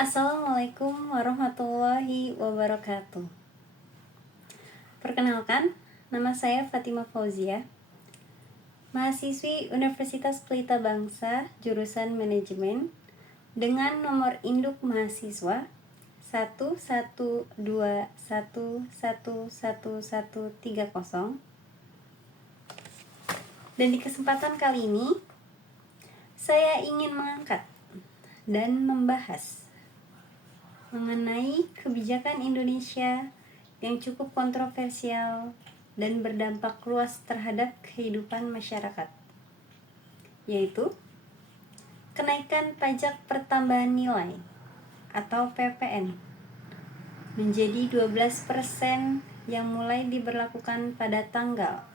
Assalamualaikum warahmatullahi wabarakatuh. Perkenalkan, nama saya Fatima Fauzia, mahasiswi Universitas Pelita Bangsa, jurusan Manajemen, dengan nomor induk mahasiswa 112111130. Dan di kesempatan kali ini, saya ingin mengangkat dan membahas mengenai kebijakan Indonesia yang cukup kontroversial dan berdampak luas terhadap kehidupan masyarakat, yaitu kenaikan pajak pertambahan nilai atau PPN menjadi 12% yang mulai diberlakukan pada tanggal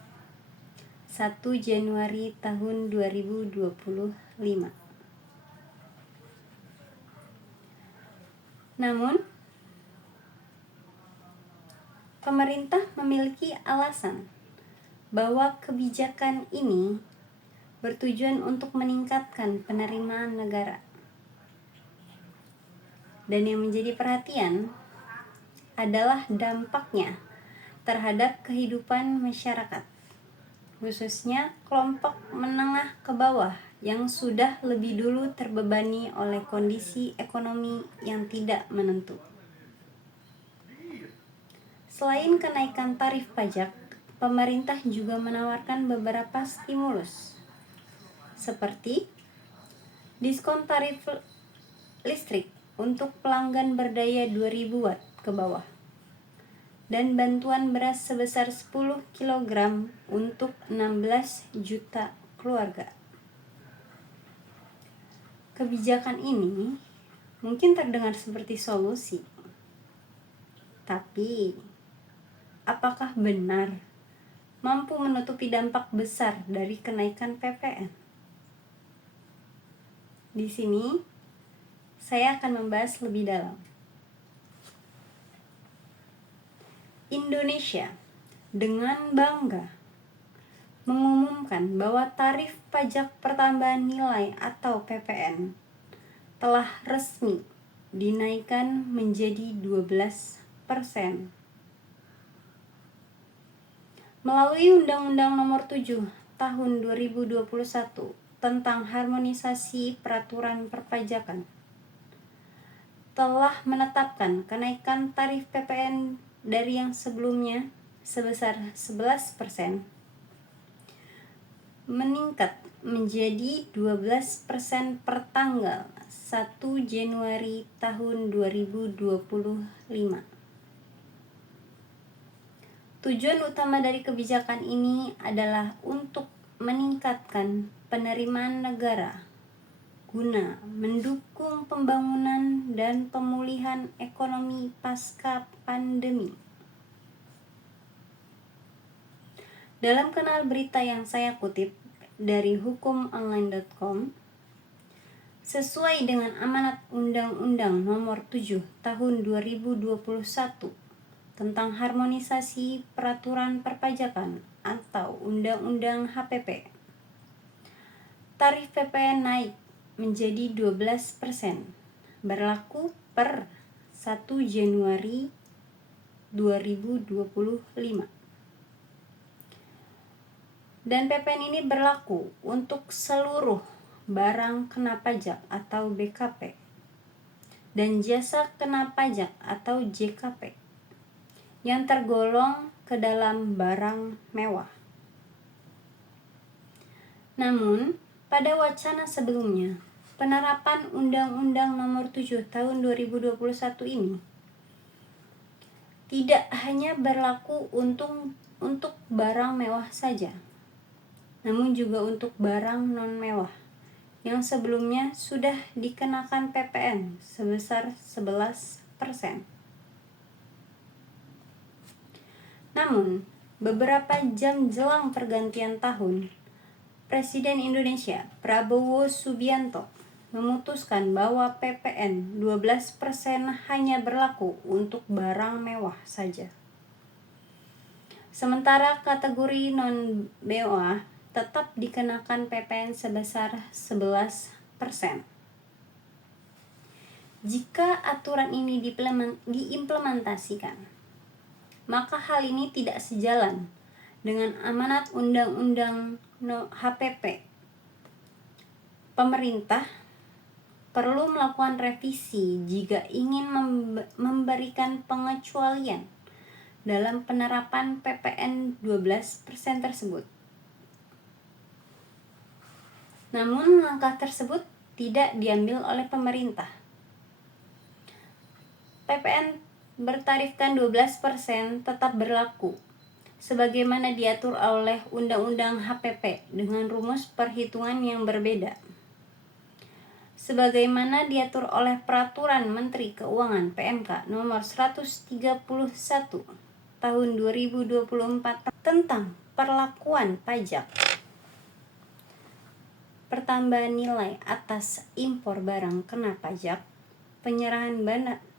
1 Januari tahun 2025. Namun, pemerintah memiliki alasan bahwa kebijakan ini bertujuan untuk meningkatkan penerimaan negara. Dan yang menjadi perhatian adalah dampaknya terhadap kehidupan masyarakat, khususnya kelompok menengah ke bawah yang sudah lebih dulu terbebani oleh kondisi ekonomi yang tidak menentu. Selain kenaikan tarif pajak, pemerintah juga menawarkan beberapa stimulus, seperti diskon tarif listrik untuk pelanggan berdaya 2000 watt ke bawah, dan bantuan beras sebesar 10 kg untuk 16 juta keluarga. Kebijakan ini mungkin terdengar seperti solusi, tapi apakah benar mampu menutupi dampak besar dari kenaikan PPN? Di sini saya akan membahas lebih dalam. Indonesia dengan bangga mengumumkan bahwa tarif pajak pertambahan nilai atau PPN telah resmi dinaikkan menjadi 12% melalui Undang-Undang Nomor 7 Tahun 2021 tentang harmonisasi peraturan perpajakan, telah menetapkan kenaikan tarif PPN dari yang sebelumnya sebesar 11% meningkat menjadi 12% per tanggal 1 Januari tahun 2025. Tujuan utama dari kebijakan ini adalah untuk meningkatkan penerimaan negara guna mendukung pembangunan dan pemulihan ekonomi pasca pandemi. Dalam kanal berita yang saya kutip dari hukumonline.com, sesuai dengan amanat Undang-Undang Nomor 7 Tahun 2021 tentang harmonisasi peraturan perpajakan atau Undang-Undang HPP, tarif PPN naik menjadi 12% berlaku per 1 Januari 2025. Dan PPN ini berlaku untuk seluruh barang kena pajak atau BKP dan jasa kena pajak atau JKP yang tergolong ke dalam barang mewah. Namun, pada wacana sebelumnya, penerapan Undang-Undang Nomor 7 Tahun 2021 ini tidak hanya berlaku untuk barang mewah saja, namun juga untuk barang non-mewah yang sebelumnya sudah dikenakan PPN sebesar 11%. Namun, beberapa jam jelang pergantian tahun, Presiden Indonesia Prabowo Subianto memutuskan bahwa PPN 12% hanya berlaku untuk barang mewah saja. Sementara kategori non-mewah tetap dikenakan PPN sebesar 11%. Jika aturan ini diimplementasikan, maka hal ini tidak sejalan dengan amanat Undang-Undang HPP. Pemerintah perlu melakukan revisi jika ingin memberikan pengecualian dalam penerapan PPN 12% tersebut. Namun langkah tersebut tidak diambil oleh pemerintah. PPN bertarifkan 12% tetap berlaku sebagaimana diatur oleh Undang-Undang HPP dengan rumus perhitungan yang berbeda. Sebagaimana diatur oleh Peraturan Menteri Keuangan PMK nomor 131 tahun 2024 tentang perlakuan pajak pertambahan nilai atas impor barang kena pajak, penyerahan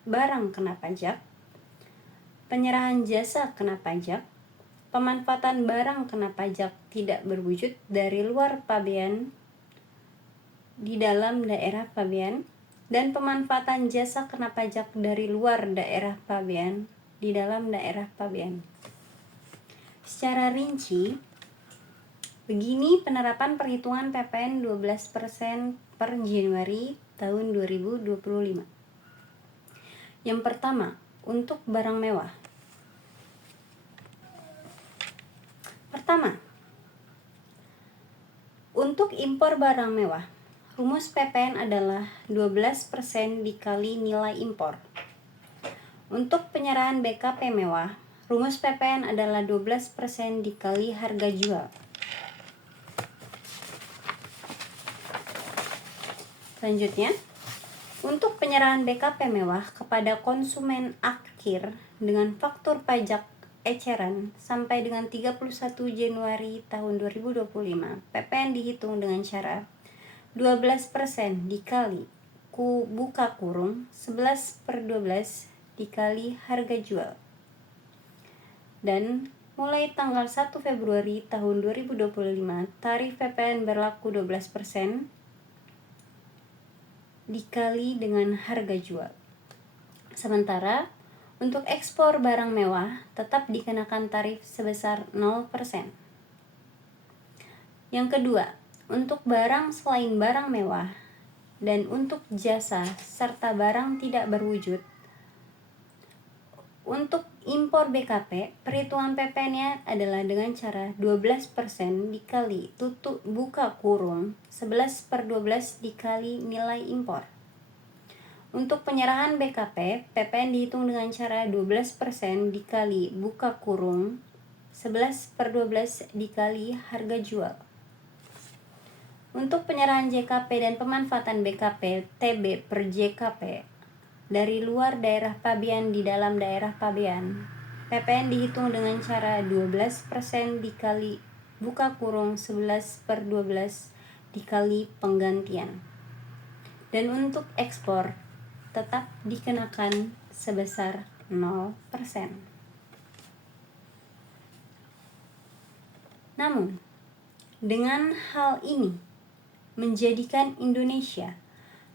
barang kena pajak, penyerahan jasa kena pajak, pemanfaatan barang kena pajak tidak berwujud dari luar pabean di dalam daerah pabean, dan pemanfaatan jasa kena pajak dari luar daerah pabean di dalam daerah pabean. Secara rinci, begini penerapan perhitungan PPN 12% per Januari tahun 2025. Yang pertama, untuk barang mewah. Pertama, untuk impor barang mewah, rumus PPN adalah 12% dikali nilai impor. Untuk penyerahan BKP mewah, rumus PPN adalah 12% dikali harga jual. Selanjutnya, untuk penyerahan BKP mewah kepada konsumen akhir dengan faktur pajak eceran sampai dengan 31 Januari tahun 2025, PPN dihitung dengan cara 12% dikali buka kurung 11/12 dikali harga jual. Dan mulai tanggal 1 Februari tahun 2025, tarif PPN berlaku 12% dikali dengan harga jual. Sementara untuk ekspor barang mewah tetap dikenakan tarif sebesar 0%. Yang kedua, untuk barang selain barang mewah dan untuk jasa serta barang tidak berwujud, untuk impor BKP, perhitungan PPN-nya adalah dengan cara 12% dikali buka kurung 11/12 dikali nilai impor. Untuk penyerahan BKP, PPN dihitung dengan cara 12% dikali buka kurung 11/12 dikali harga jual. Untuk penyerahan JKP dan pemanfaatan BKP TB per JKP dari luar daerah pabean di dalam daerah pabean, PPN dihitung dengan cara 12% dikali buka kurung 11/12 dikali penggantian. Dan untuk ekspor tetap dikenakan sebesar 0%. Namun, dengan hal ini menjadikan Indonesia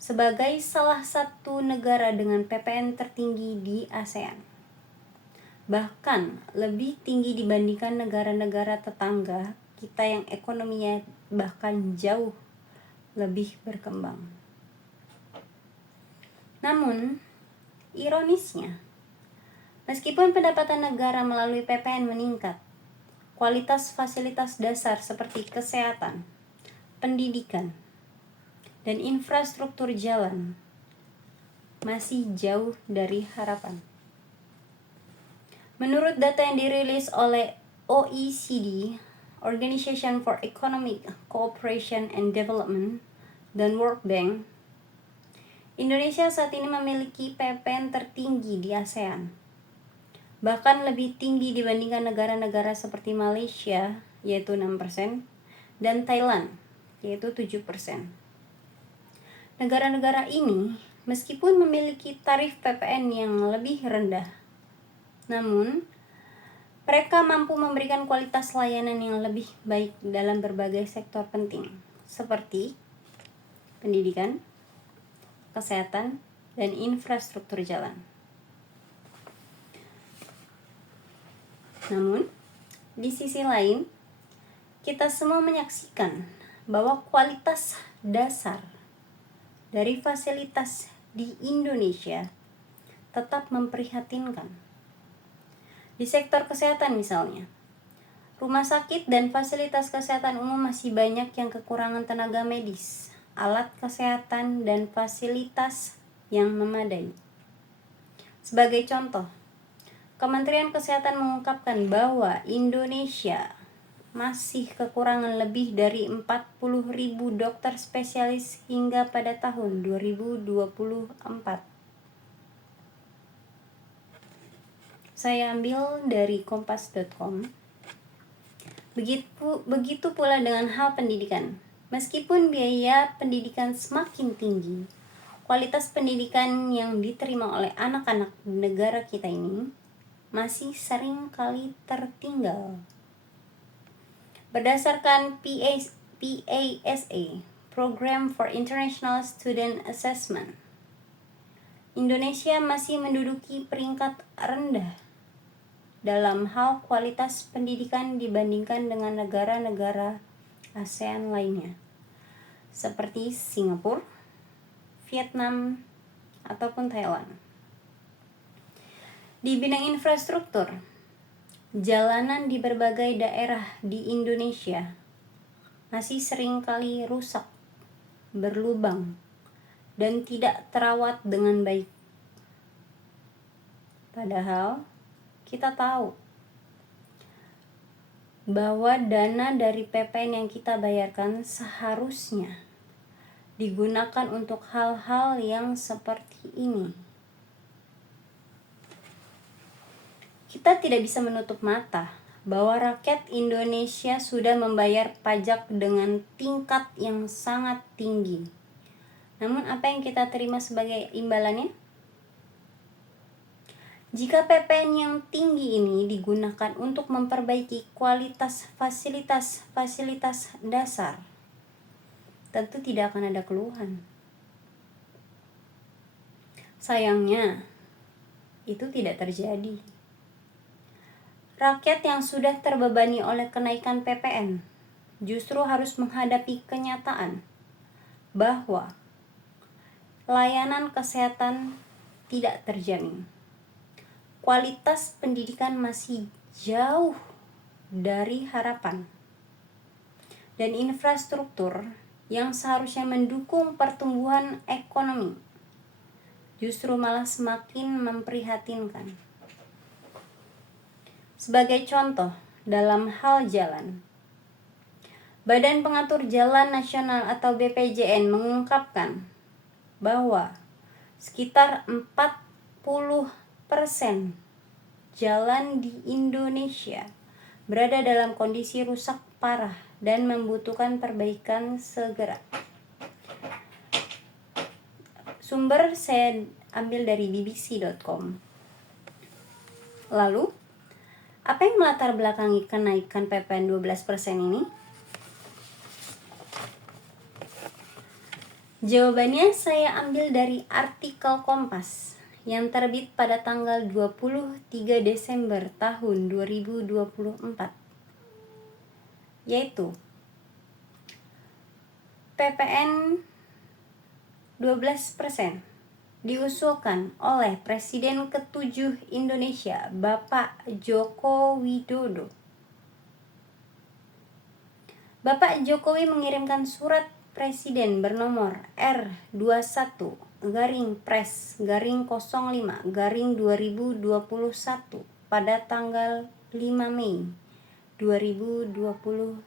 sebagai salah satu negara dengan PPN tertinggi di ASEAN. Bahkan lebih tinggi dibandingkan negara-negara tetangga kita yang ekonominya bahkan jauh lebih berkembang. Namun, ironisnya, meskipun pendapatan negara melalui PPN meningkat, kualitas fasilitas dasar seperti kesehatan, pendidikan, dan infrastruktur jalan masih jauh dari harapan. Menurut data yang dirilis oleh OECD, Organization for Economic Cooperation and Development, dan World Bank, Indonesia saat ini memiliki PPN tertinggi di ASEAN, bahkan lebih tinggi dibandingkan negara-negara seperti Malaysia, yaitu 6%, dan Thailand, yaitu 7%. Negara-negara ini meskipun memiliki tarif PPN yang lebih rendah, namun mereka mampu memberikan kualitas layanan yang lebih baik dalam berbagai sektor penting seperti pendidikan, kesehatan, dan infrastruktur jalan. Namun, di sisi lain, kita semua menyaksikan bahwa kualitas dasar dari fasilitas di Indonesia tetap memprihatinkan. Di sektor kesehatan misalnya, rumah sakit dan fasilitas kesehatan umum masih banyak yang kekurangan tenaga medis, alat kesehatan, dan fasilitas yang memadai. Sebagai contoh, Kementerian Kesehatan mengungkapkan bahwa Indonesia masih kekurangan lebih dari 40.000 dokter spesialis hingga pada tahun 2024. Saya ambil dari kompas.com. Begitu pula dengan hal pendidikan. Meskipun biaya pendidikan semakin tinggi, kualitas pendidikan yang diterima oleh anak-anak negara kita ini masih sering kali tertinggal. Berdasarkan PASA, Program for International Student Assessment, Indonesia masih menduduki peringkat rendah dalam hal kualitas pendidikan dibandingkan dengan negara-negara ASEAN lainnya, seperti Singapura, Vietnam, ataupun Thailand. Di bidang infrastruktur, jalanan di berbagai daerah di Indonesia masih seringkali rusak, berlubang, dan tidak terawat dengan baik. Padahal kita tahu bahwa dana dari PPN yang kita bayarkan seharusnya digunakan untuk hal-hal yang seperti ini. Kita tidak bisa menutup mata bahwa rakyat Indonesia sudah membayar pajak dengan tingkat yang sangat tinggi. Namun apa yang kita terima sebagai imbalannya? Jika PPN yang tinggi ini digunakan untuk memperbaiki kualitas fasilitas dasar, tentu tidak akan ada keluhan. Sayangnya, itu tidak terjadi. Rakyat yang sudah terbebani oleh kenaikan PPN justru harus menghadapi kenyataan bahwa layanan kesehatan tidak terjamin. Kualitas pendidikan masih jauh dari harapan. Dan infrastruktur yang seharusnya mendukung pertumbuhan ekonomi justru malah semakin memprihatinkan. Sebagai contoh, dalam hal jalan, Badan Pengatur Jalan Nasional atau BPJN mengungkapkan bahwa sekitar 40% jalan di Indonesia berada dalam kondisi rusak parah dan membutuhkan perbaikan segera. Sumber saya ambil dari bbc.com. Lalu, apa yang melatar belakangi kenaikan PPN 12% ini? Jawabannya saya ambil dari artikel Kompas yang terbit pada tanggal 23 Desember tahun 2024, yaitu PPN 12% diusulkan oleh Presiden ke-7 Indonesia, Bapak Joko Widodo. Bapak Jokowi mengirimkan surat Presiden bernomor R21-Pres-05-2021 pada tanggal 5 Mei 2021.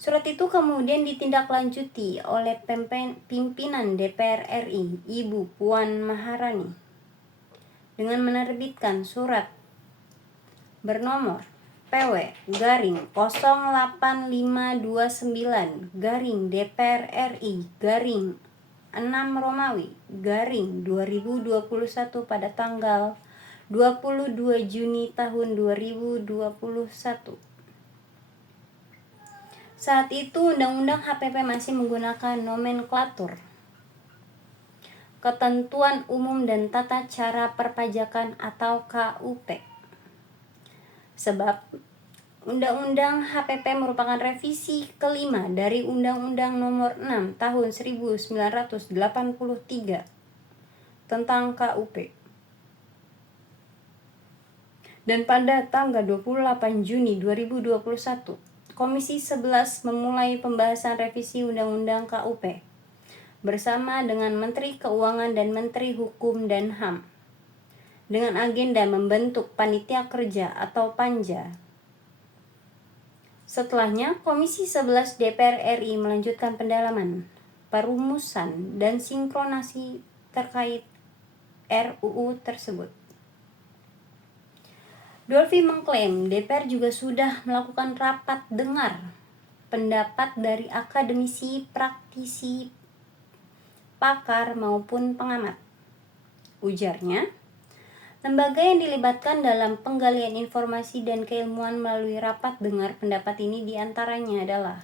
Surat itu kemudian ditindaklanjuti oleh pimpinan DPR RI, Ibu Puan Maharani, dengan menerbitkan surat bernomor PW-08529-DPR RI-6 Romawi 2021 pada tanggal 22 Juni tahun 2021. Saat itu Undang-Undang HPP masih menggunakan nomenklatur Ketentuan Umum dan Tata Cara Perpajakan atau KUP. Sebab Undang-Undang HPP merupakan revisi kelima dari Undang-Undang Nomor 6 Tahun 1983 tentang KUP. Dan pada tanggal 28 Juni 2021, Komisi 11 memulai pembahasan revisi Undang-Undang KUP bersama dengan Menteri Keuangan dan Menteri Hukum dan HAM dengan agenda membentuk panitia kerja atau panja. Setelahnya, Komisi 11 DPR RI melanjutkan pendalaman, perumusan, dan sinkronasi terkait RUU tersebut. Dolfi mengklaim DPR juga sudah melakukan rapat dengar pendapat dari akademisi, praktisi, pakar, maupun pengamat. Ujarnya, lembaga yang dilibatkan dalam penggalian informasi dan keilmuan melalui rapat dengar pendapat ini diantaranya adalah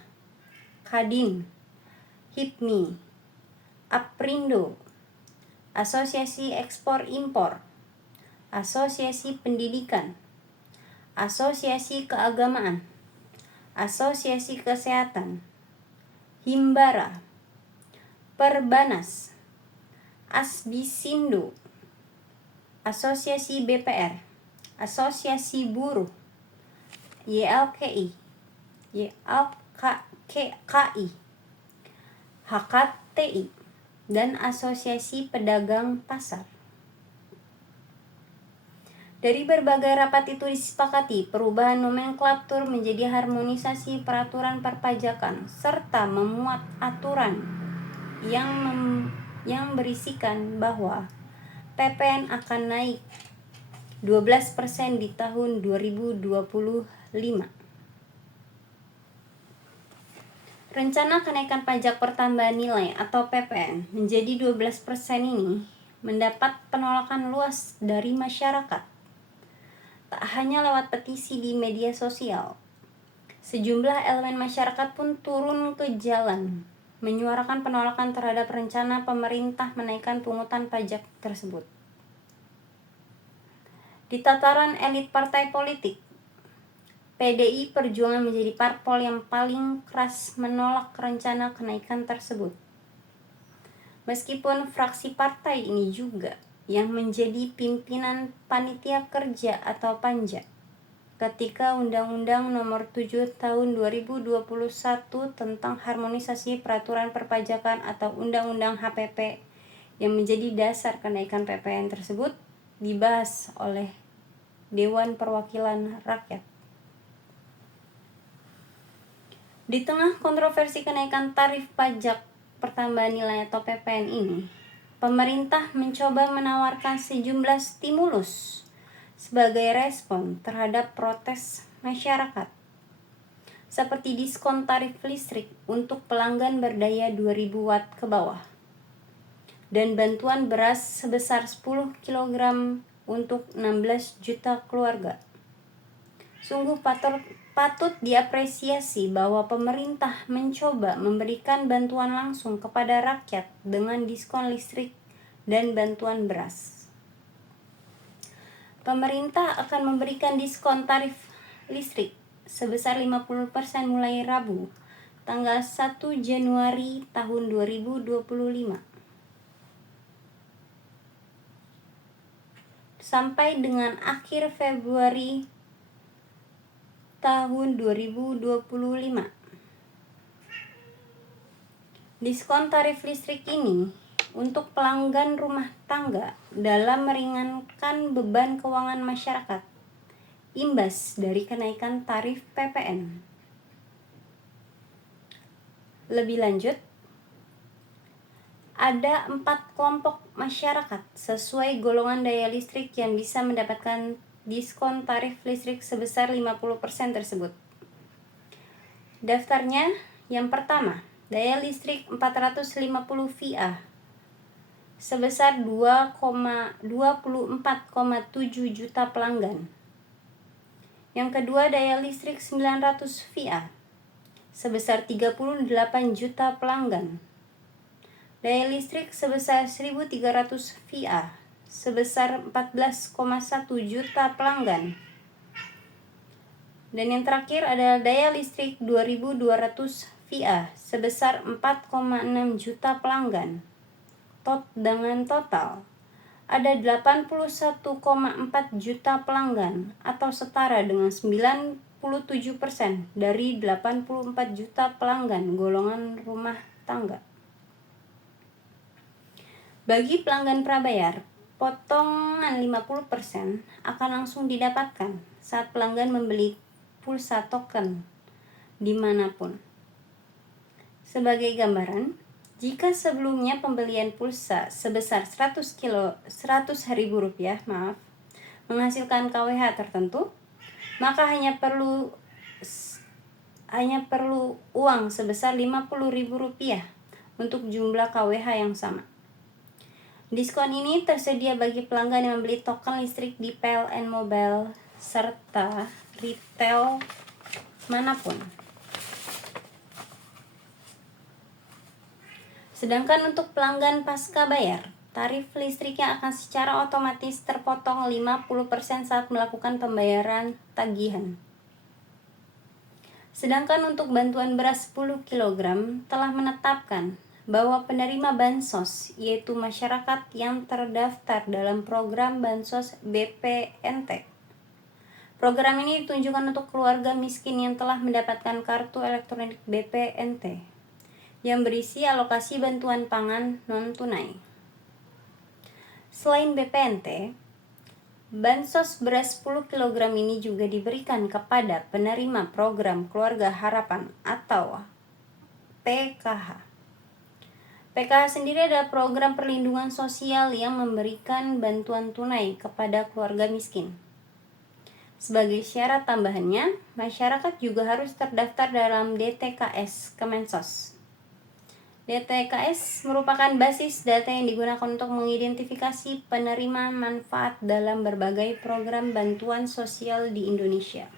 Kadin, HIPMI, Aprindo, Asosiasi Ekspor Impor, Asosiasi Pendidikan, Asosiasi Keagamaan, Asosiasi Kesehatan, Himbara, Perbanas, Asbisindo, Asosiasi BPR, Asosiasi Buruh, YLKI, HKTI, dan Asosiasi Pedagang Pasar. Dari berbagai rapat itu disepakati perubahan nomenklatur menjadi harmonisasi peraturan perpajakan serta memuat aturan yang berisikan bahwa PPN akan naik 12% di tahun 2025. Rencana kenaikan pajak pertambahan nilai atau PPN menjadi 12% ini mendapat penolakan luas dari masyarakat. Tak hanya lewat petisi di media sosial, sejumlah elemen masyarakat pun turun ke jalan menyuarakan penolakan terhadap rencana pemerintah menaikkan pungutan pajak tersebut. Di tataran elit partai politik, PDI Perjuangan menjadi parpol yang paling keras menolak rencana kenaikan tersebut. Meskipun fraksi partai ini juga yang menjadi pimpinan panitia kerja atau panja ketika Undang-Undang Nomor 7 Tahun 2021 tentang harmonisasi peraturan perpajakan atau Undang-Undang HPP yang menjadi dasar kenaikan PPN tersebut dibahas oleh Dewan Perwakilan Rakyat. Di tengah kontroversi kenaikan tarif pajak pertambahan nilai atau PPN ini, pemerintah mencoba menawarkan sejumlah stimulus sebagai respon terhadap protes masyarakat, seperti diskon tarif listrik untuk pelanggan berdaya 2000 watt ke bawah, dan bantuan beras sebesar 10 kg untuk 16 juta keluarga. Sungguh patut diapresiasi bahwa pemerintah mencoba memberikan bantuan langsung kepada rakyat dengan diskon listrik dan bantuan beras. Pemerintah akan memberikan diskon tarif listrik sebesar 50% mulai Rabu, tanggal 1 Januari tahun 2025. Sampai dengan akhir Februari tahun 2025. Diskon tarif listrik ini untuk pelanggan rumah tangga dalam meringankan beban keuangan masyarakat imbas dari kenaikan tarif PPN. Lebih lanjut, ada 4 kelompok masyarakat sesuai golongan daya listrik yang bisa mendapatkan diskon tarif listrik sebesar 50% tersebut. Daftarnya, yang pertama, daya listrik 450 VA sebesar 24,7 juta pelanggan. Yang kedua, daya listrik 900 VA sebesar 38 juta pelanggan. Daya listrik sebesar 1.300 VA sebesar 14,1 juta pelanggan. Dan yang terakhir adalah daya listrik 2.200 VA sebesar 4,6 juta pelanggan. Dengan total ada 81,4 juta pelanggan atau setara dengan 97% dari 84 juta pelanggan golongan rumah tangga. Bagi pelanggan prabayar, potongan 50% akan langsung didapatkan saat pelanggan membeli pulsa token dimanapun. Sebagai gambaran, jika sebelumnya pembelian pulsa sebesar 100.000 rupiah menghasilkan KWH tertentu, maka hanya perlu uang sebesar 50.000 rupiah untuk jumlah KWH yang sama. Diskon ini tersedia bagi pelanggan yang membeli token listrik di PLN Mobile serta retail manapun. Sedangkan untuk pelanggan pasca bayar, tarif listriknya akan secara otomatis terpotong 50% saat melakukan pembayaran tagihan. Sedangkan untuk bantuan beras 10 kg telah menetapkan bahwa penerima bansos, yaitu masyarakat yang terdaftar dalam program bansos BPNT. Program ini ditunjukkan untuk keluarga miskin yang telah mendapatkan kartu elektronik BPNT yang berisi alokasi bantuan pangan non-tunai. Selain BPNT, bansos beras 10 kg ini juga diberikan kepada penerima program Keluarga Harapan atau PKH. PKH sendiri adalah program perlindungan sosial yang memberikan bantuan tunai kepada keluarga miskin. Sebagai syarat tambahannya, masyarakat juga harus terdaftar dalam DTKS Kemensos. DTKS merupakan basis data yang digunakan untuk mengidentifikasi penerima manfaat dalam berbagai program bantuan sosial di Indonesia.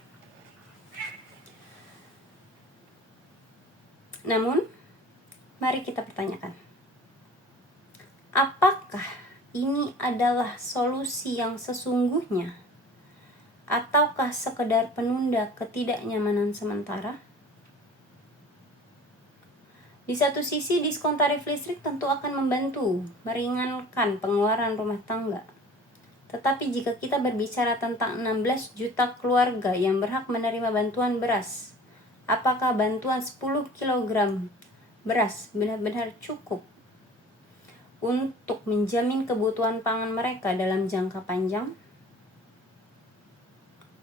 Namun, mari kita pertanyakan, apakah ini adalah solusi yang sesungguhnya ataukah sekedar penunda ketidaknyamanan sementara? Di satu sisi, diskon tarif listrik tentu akan membantu meringankan pengeluaran rumah tangga. Tetapi jika kita berbicara tentang 16 juta keluarga yang berhak menerima bantuan beras, apakah bantuan 10 kg beras benar-benar cukup untuk menjamin kebutuhan pangan mereka dalam jangka panjang?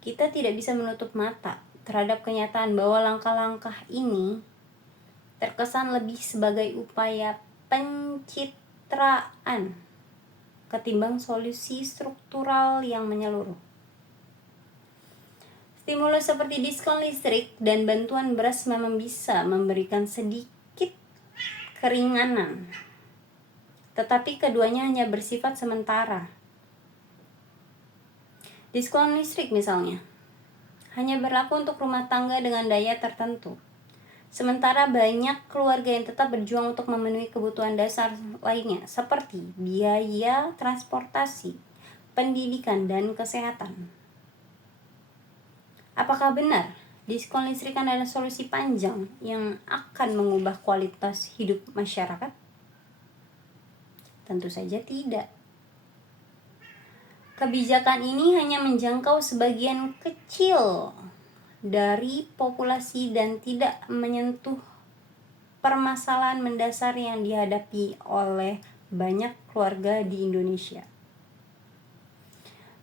Kita tidak bisa menutup mata terhadap kenyataan bahwa langkah-langkah ini terkesan lebih sebagai upaya pencitraan ketimbang solusi struktural yang menyeluruh. Stimulus seperti diskon listrik dan bantuan beras memang bisa memberikan sedikit keringanan, tetapi keduanya hanya bersifat sementara. Diskon listrik misalnya hanya berlaku untuk rumah tangga dengan daya tertentu. Sementara banyak keluarga yang tetap berjuang untuk memenuhi kebutuhan dasar lainnya seperti biaya transportasi, pendidikan, dan kesehatan. Apakah benar diskon listrik adalah solusi panjang yang akan mengubah kualitas hidup masyarakat? Tentu saja tidak. Kebijakan ini hanya menjangkau sebagian kecil dari populasi dan tidak menyentuh permasalahan mendasar yang dihadapi oleh banyak keluarga di Indonesia.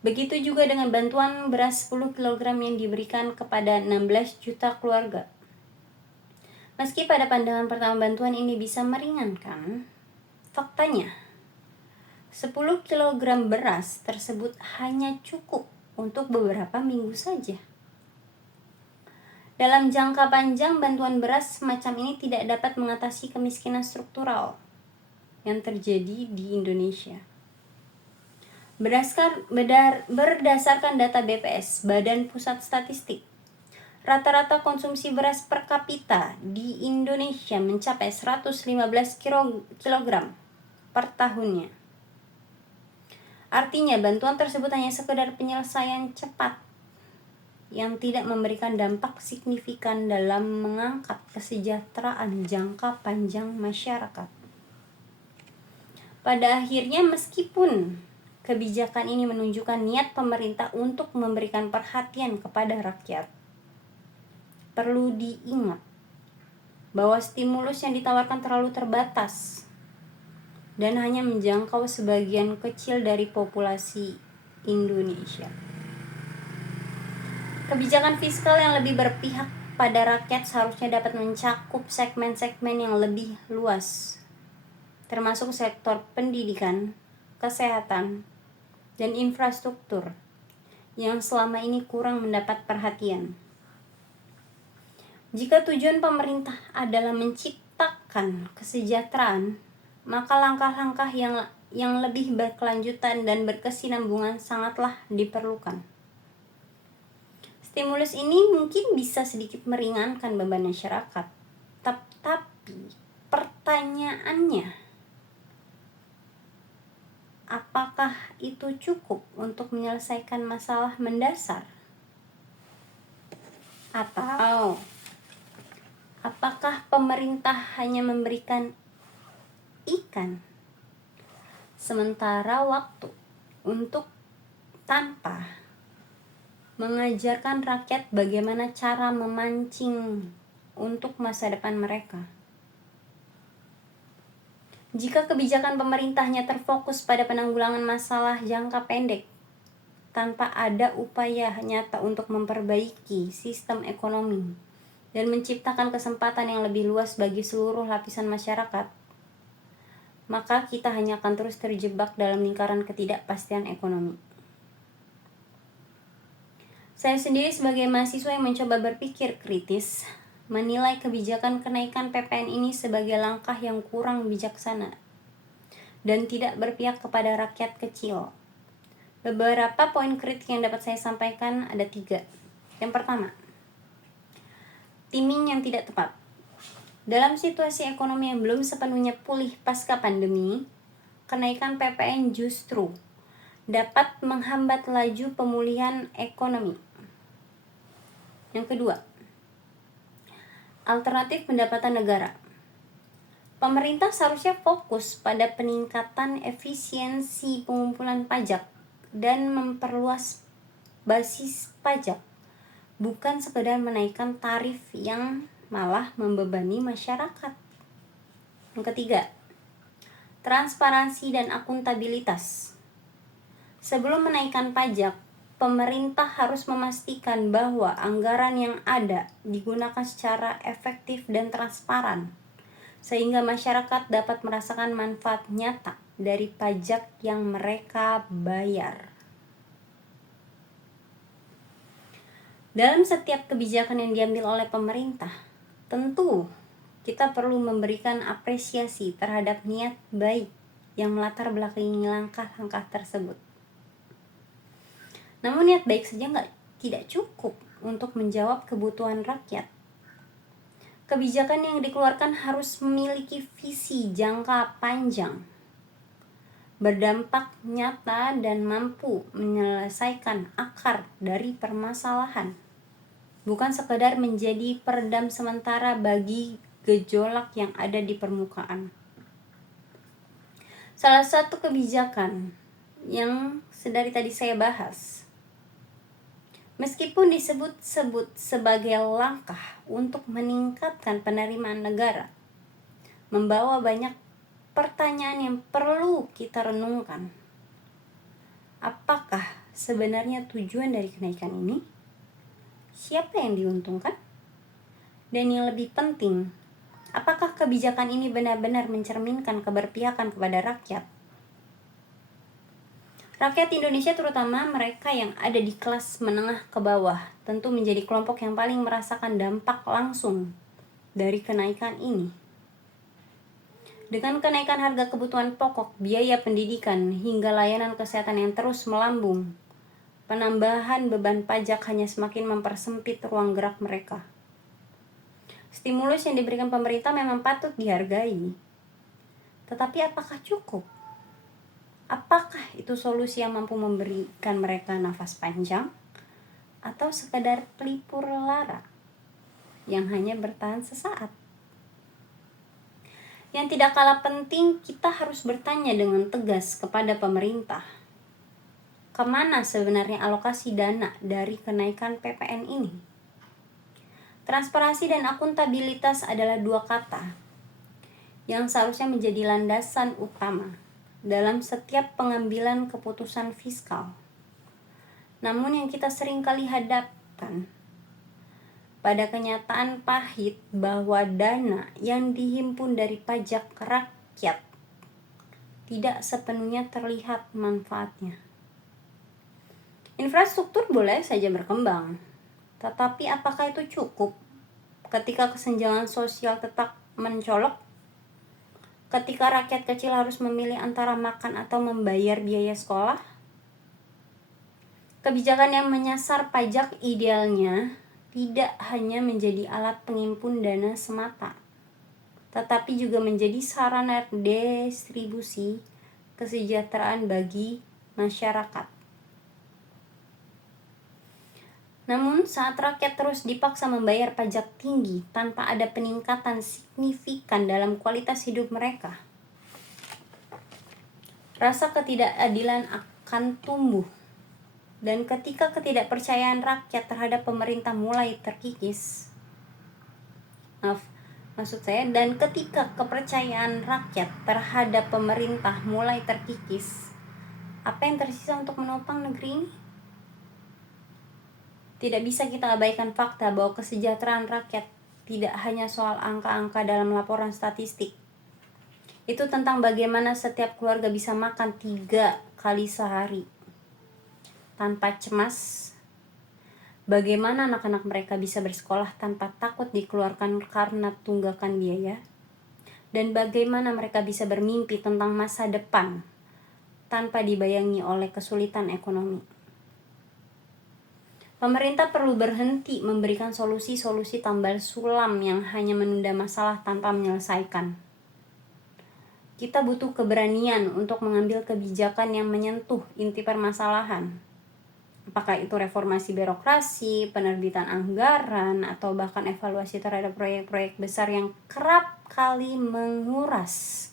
Begitu juga dengan bantuan beras 10 kg yang diberikan kepada 16 juta keluarga. Meski pada pandangan pertama bantuan ini bisa meringankan, faktanya 10 kg beras tersebut hanya cukup untuk beberapa minggu saja. Dalam jangka panjang, bantuan beras semacam ini tidak dapat mengatasi kemiskinan struktural yang terjadi di Indonesia. Berdasarkan data BPS, Badan Pusat Statistik, Rata-rata konsumsi beras per kapita di Indonesia mencapai 115 kg per tahunnya. Artinya bantuan tersebut hanya sekedar penyelesaian cepat yang tidak memberikan dampak signifikan dalam mengangkat kesejahteraan jangka panjang masyarakat. Pada akhirnya, meskipun kebijakan ini menunjukkan niat pemerintah untuk memberikan perhatian kepada rakyat, perlu diingat bahwa stimulus yang ditawarkan terlalu terbatas dan hanya menjangkau sebagian kecil dari populasi Indonesia. Kebijakan fiskal yang lebih berpihak pada rakyat seharusnya dapat mencakup segmen-segmen yang lebih luas, termasuk sektor pendidikan, kesehatan, dan infrastruktur yang selama ini kurang mendapat perhatian. Jika tujuan pemerintah adalah menciptakan kesejahteraan, maka langkah-langkah yang lebih berkelanjutan dan berkesinambungan sangatlah diperlukan. Stimulus ini mungkin bisa sedikit meringankan beban masyarakat, tapi pertanyaannya, apakah itu cukup untuk menyelesaikan masalah mendasar? Atau apakah pemerintah hanya memberikan ikan sementara waktu tanpa mengajarkan rakyat bagaimana cara memancing untuk masa depan mereka? Jika kebijakan pemerintahnya terfokus pada penanggulangan masalah jangka pendek tanpa ada upaya nyata untuk memperbaiki sistem ekonomi dan menciptakan kesempatan yang lebih luas bagi seluruh lapisan masyarakat, maka kita hanya akan terus terjebak dalam lingkaran ketidakpastian ekonomi. Saya sendiri sebagai mahasiswa yang mencoba berpikir kritis, menilai kebijakan kenaikan PPN ini sebagai langkah yang kurang bijaksana dan tidak berpihak kepada rakyat kecil. Beberapa poin kritik yang dapat saya sampaikan ada 3. Yang pertama, timing yang tidak tepat. Dalam situasi ekonomi yang belum sepenuhnya pulih pasca pandemi, kenaikan PPN justru dapat menghambat laju pemulihan ekonomi. Yang kedua, alternatif pendapatan negara. Pemerintah seharusnya fokus pada peningkatan efisiensi pengumpulan pajak dan memperluas basis pajak, bukan sekedar menaikkan tarif yang malah membebani masyarakat. Yang ketiga, transparansi dan akuntabilitas. Sebelum menaikkan pajak, pemerintah harus memastikan bahwa anggaran yang ada digunakan secara efektif dan transparan, sehingga masyarakat dapat merasakan manfaat nyata dari pajak yang mereka bayar. Dalam setiap kebijakan yang diambil oleh pemerintah, tentu kita perlu memberikan apresiasi terhadap niat baik yang melatar belakangi langkah-langkah tersebut. Namun niat baik saja tidak cukup untuk menjawab kebutuhan rakyat. Kebijakan yang dikeluarkan harus memiliki visi jangka panjang, berdampak nyata dan mampu menyelesaikan akar dari permasalahan, bukan sekadar menjadi peredam sementara bagi gejolak yang ada di permukaan. Salah satu kebijakan yang sedari tadi saya bahas, meskipun disebut-sebut sebagai langkah untuk meningkatkan penerimaan negara, membawa banyak pertanyaan yang perlu kita renungkan. Apakah sebenarnya tujuan dari kenaikan ini? Siapa yang diuntungkan? Dan yang lebih penting, apakah kebijakan ini benar-benar mencerminkan keberpihakan kepada rakyat? Rakyat Indonesia, terutama mereka yang ada di kelas menengah ke bawah, tentu menjadi kelompok yang paling merasakan dampak langsung dari kenaikan ini. Dengan kenaikan harga kebutuhan pokok, biaya pendidikan, hingga layanan kesehatan yang terus melambung, penambahan beban pajak hanya semakin mempersempit ruang gerak mereka. Stimulus yang diberikan pemerintah memang patut dihargai. Tetapi apakah cukup? Apakah itu solusi yang mampu memberikan mereka nafas panjang? Atau sekadar pelipur lara yang hanya bertahan sesaat? Yang tidak kalah penting, kita harus bertanya dengan tegas kepada pemerintah. Kemana sebenarnya alokasi dana dari kenaikan PPN ini? Transparansi dan akuntabilitas adalah dua kata yang seharusnya menjadi landasan utama dalam setiap pengambilan keputusan fiskal. Namun yang kita seringkali hadapkan pada kenyataan pahit bahwa dana yang dihimpun dari pajak rakyat tidak sepenuhnya terlihat manfaatnya. Infrastruktur boleh saja berkembang, tetapi apakah itu cukup ketika kesenjangan sosial tetap mencolok? Ketika rakyat kecil harus memilih antara makan atau membayar biaya sekolah? Kebijakan yang menyasar pajak idealnya tidak hanya menjadi alat pengimpun dana semata, tetapi juga menjadi sarana distribusi kesejahteraan bagi masyarakat. Namun, saat rakyat terus dipaksa membayar pajak tinggi tanpa ada peningkatan signifikan dalam kualitas hidup mereka, rasa ketidakadilan akan tumbuh. Dan ketika ketidakpercayaan rakyat terhadap pemerintah mulai terkikis, dan ketika kepercayaan rakyat terhadap pemerintah mulai terkikis, apa yang tersisa untuk menopang negeri ini? Tidak bisa kita abaikan fakta bahwa kesejahteraan rakyat tidak hanya soal angka-angka dalam laporan statistik. Itu tentang bagaimana setiap keluarga bisa makan 3 kali sehari tanpa cemas, bagaimana anak-anak mereka bisa bersekolah tanpa takut dikeluarkan karena tunggakan biaya, dan bagaimana mereka bisa bermimpi tentang masa depan tanpa dibayangi oleh kesulitan ekonomi. Pemerintah perlu berhenti memberikan solusi-solusi tambal sulam yang hanya menunda masalah tanpa menyelesaikan. Kita butuh keberanian untuk mengambil kebijakan yang menyentuh inti permasalahan. Apakah itu reformasi birokrasi, penerbitan anggaran, atau bahkan evaluasi terhadap proyek-proyek besar yang kerap kali menguras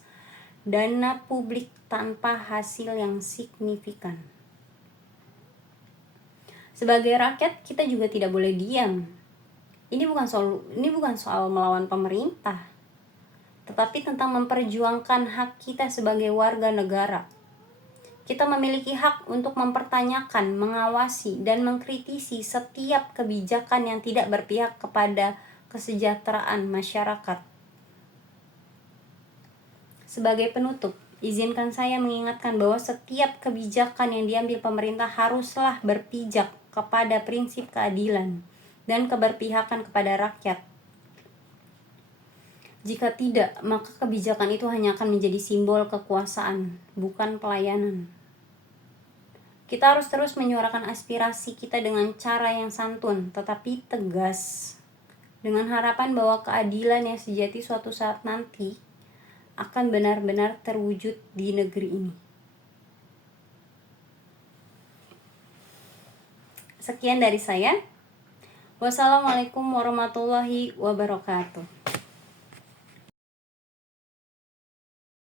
dana publik tanpa hasil yang signifikan. Sebagai rakyat, kita juga tidak boleh diam. Ini bukan soal melawan pemerintah, tetapi tentang memperjuangkan hak kita sebagai warga negara. Kita memiliki hak untuk mempertanyakan, mengawasi, dan mengkritisi setiap kebijakan yang tidak berpihak kepada kesejahteraan masyarakat. Sebagai penutup, izinkan saya mengingatkan bahwa setiap kebijakan yang diambil pemerintah haruslah berpijak kepada prinsip keadilan dan keberpihakan kepada rakyat. Jika tidak, maka kebijakan itu hanya akan menjadi simbol kekuasaan, bukan pelayanan. Kita harus terus menyuarakan aspirasi kita dengan cara yang santun, tetapi tegas, dengan harapan bahwa keadilan yang sejati suatu saat nanti akan benar-benar terwujud di negeri ini. Sekian dari saya. Wassalamualaikum warahmatullahi wabarakatuh.